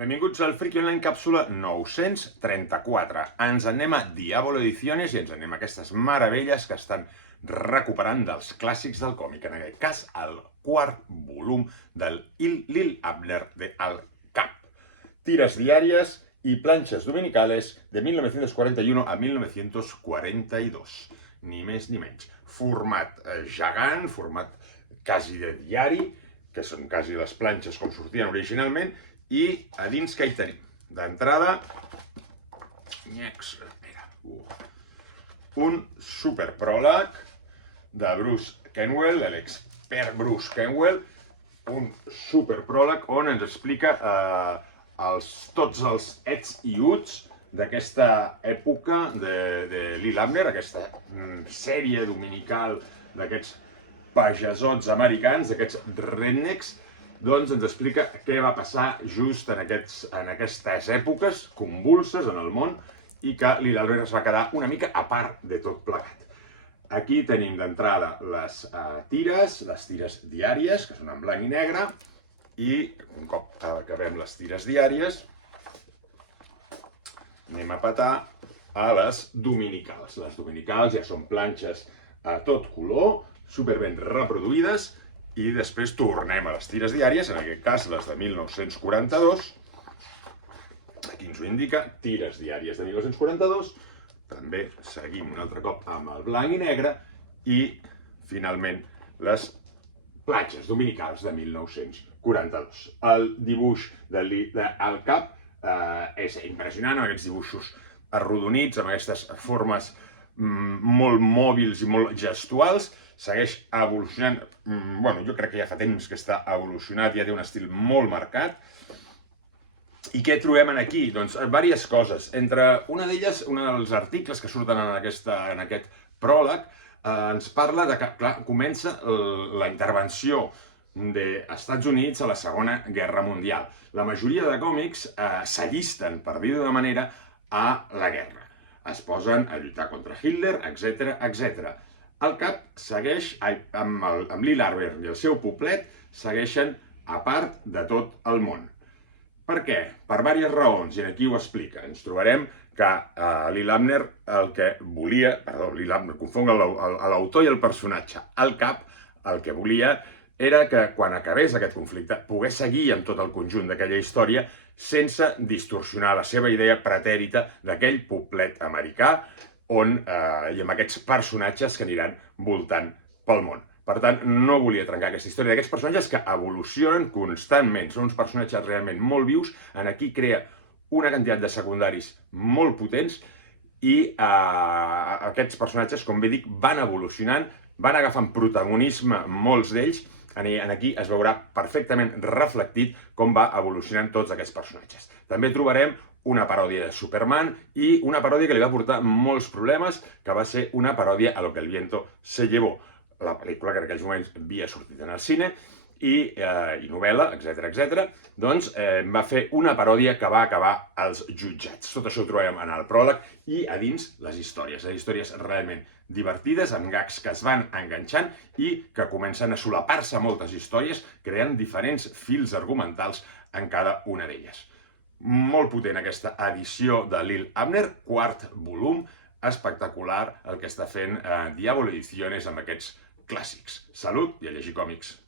Benvinguts al Friki Online càpsula 934. Ens anem a Diablo Ediciones i ens anem a aquestes meravelles que estan recuperant dels clàssics del còmic. En aquest cas, el quart volum del Lil Abner de Al Cap. Tires diàries i planxes dominicales de 1941 a 1942. Ni més ni menys. Format gegant, format quasi de diari, que són quasi les planxes com sortien originalment, i a dins què hi tenim? D'entrada, un superpròleg de Bruce Kenwell, de l'expert Bruce Kenwell, un superpròleg on ens explica tots els ets i uts d'aquesta època de Lil Abner, aquesta sèrie dominical d'aquests pagesots americans, d'aquests rednecks. Doncs ens explica què va passar just en aquestes èpoques convulses en el món i que Lil Abner es va quedar una mica a part de tot plegat. Aquí tenim d'entrada les tires diàries, que són en blanc i negre, i un cop acabem les tires diàries, anem a petar a les dominicals. Les dominicals ja són planxes a tot color, superben reproduïdes, i després tornem a les tires diàries, en aquest cas les de 1942, aquí ens ho indica, tires diàries de 1942, també seguim un altre cop amb el blanc i negre, i finalment les platges dominicals de 1942. El dibuix d'Al Cap és impressionant, amb aquests dibuixos arrodonits, amb aquestes formes molt mòbils i molt gestuals, segueix evolucionant, jo crec que ja fa temps que està evolucionat, ja té un estil molt marcat. I què trobem aquí? Doncs diverses coses. Entre una d'elles, un dels articles que surten en aquest pròleg, ens parla de que, clar, comença la intervenció dels Estats Units a la Segona Guerra Mundial. La majoria de còmics s'allisten, per dir-ho d'una manera, a la guerra. Es posen a lluitar contra Hitler, etc, etc. Al Cap segueix, amb Lil Abner i el seu poblet, segueixen a part de tot el món. Per què? Per diverses raons, i aquí ho explica. Ens trobarem que Lil Abner el que volia, Lil Abner, confong l'autor i el personatge. Al Cap el que volia era que quan acabés aquest conflicte pogués seguir amb tot el conjunt d'aquella història sense distorsionar la seva idea pretèrita d'aquell poblet americà i amb aquests personatges que aniran voltant pel món. Per tant, no volia trencar aquesta història d'aquests personatges que evolucionen constantment. Són uns personatges realment molt vius. Aquí crea una quantitat de secundaris molt potents i aquests personatges, com bé dic, van evolucionant, van agafant protagonisme molts d'ells. Aquí es veurà perfectament reflectit com va evolucionant tots aquests personatges. També trobarem una paròdia de Superman i una paròdia que li va portar molts problemes, que va ser una paròdia a Lo que el viento se llevó, la pel·lícula que en aquells moments havia sortit en el cine, i novel·la, etc. Doncs va fer una paròdia que va acabar als jutjats. Tot això ho trobem en el pròleg i a dins les històries realment divertides, amb gags que es van enganxant i que comencen a solapar-se moltes històries, creant diferents fils argumentals en cada una d'elles. Molt potent aquesta edició de Lil Abner, quart volum, espectacular el que està fent Diablo Ediciones amb aquests clàssics. Salut i a llegir còmics!